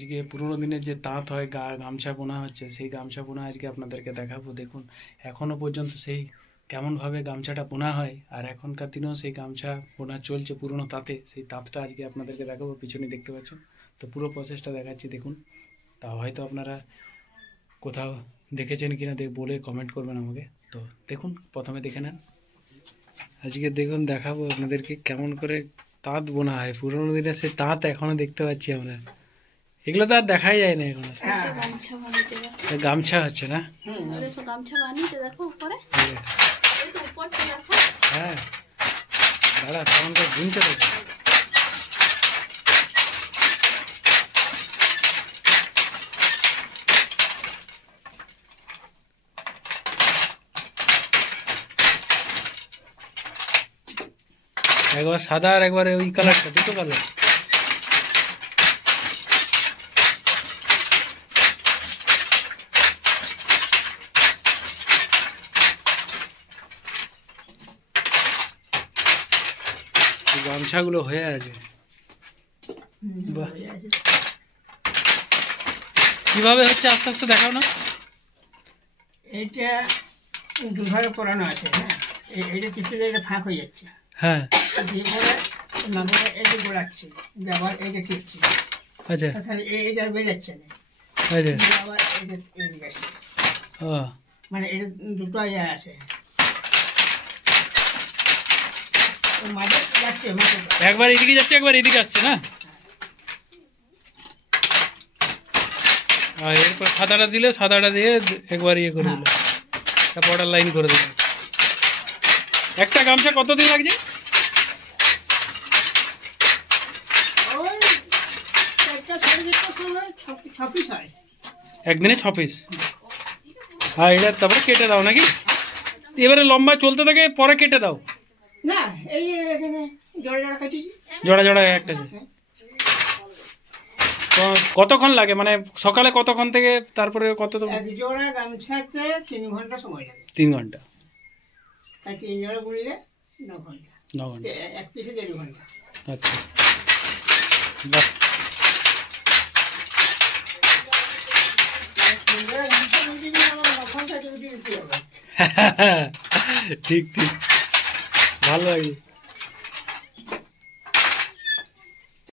আজকে পুরোনো দিনের যে তাঁত হয় গামছা বোনা হচ্ছে, সেই গামছা বোনা আজকে আপনাদেরকে দেখাবো। দেখুন এখনও পর্যন্ত সেই কেমনভাবে গামছাটা বোনা হয়, আর এখনকার দিনেও সেই গামছা বোনা চলছে পুরোনো তাঁতে। সেই তাঁতটা আজকে আপনাদেরকে দেখাবো, পিছনে দেখতে পাচ্ছেন। তো পুরো প্রসেসটা দেখাচ্ছি দেখুন। তা হয়তো আপনারা কোথাও দেখেছেন কিনা বলে কমেন্ট করবেন আমাকে। তো দেখুন, প্রথমে দেখে নেন। আজকে দেখুন দেখাবো আপনাদেরকে কেমন করে তাঁত বোনা হয়। পুরোনো দিনের সেই তাঁত এখনও দেখতে পাচ্ছি আমরা। এগুলো তো আর দেখাই যায় না এখন। গামছা হচ্ছে না? হ্যাঁ দাঁড়া, তখন তো গুনতে দেখো। একবার সাদা আর একবারে ওই কালারটা, দুটো কালার। গামছাগুলো হয়ে আছে। বাহ, কিভাবে হচ্ছে আস্তে আস্তে দেখাও না। এইটা দুভাবে করানো আছে। হ্যাঁ, এইটা টিপে এটা ফাঁক হয়ে যাচ্ছে। হ্যাঁ, দিয়ে পরে মাগুরে এই যে গোলাচ্ছি, আবার এইটা টিপছি। আচ্ছা, তাহলে এইটা বের যাচ্ছে না। আচ্ছা, আবার এইটা এদিকে আসছে। ও মানে এটা দুটো ইয়ে আছে। মাঝে যাচ্ছে, একবার এদিকে যাচ্ছে একবার এদিকে আসছে না। আর এরপর সাদাটা দিলে, সাদাটা দিয়ে একবার ইয়ে করে দিল, বর্ডার লাইন করে দিল। একটা গামছা কতদিন লাগছে? একদিনে 6 পিস। আর এটা তারপরে কেটে দাও নাকি? এবারে লম্বা চলতে থাকে, পরে কেটে দাও না? এই এখানে জোড়া জোড়া কাটিছি, জোড়া জোড়া একটা। তো কতক্ষণ লাগে, মানে সকালে কতক্ষণ থেকে তারপরে কত? এক জোড়া গামছাতে 3 ঘন্টা সময় লাগে। 3 ঘন্টা। তাই 3 জোড়া বুনলে 9 ঘন্টা। 9 ঘন্টা, এক পিসে 1.5 ঘন্টা। আচ্ছা, বাহ। ঠিক ঠিক, ভালো লাগে।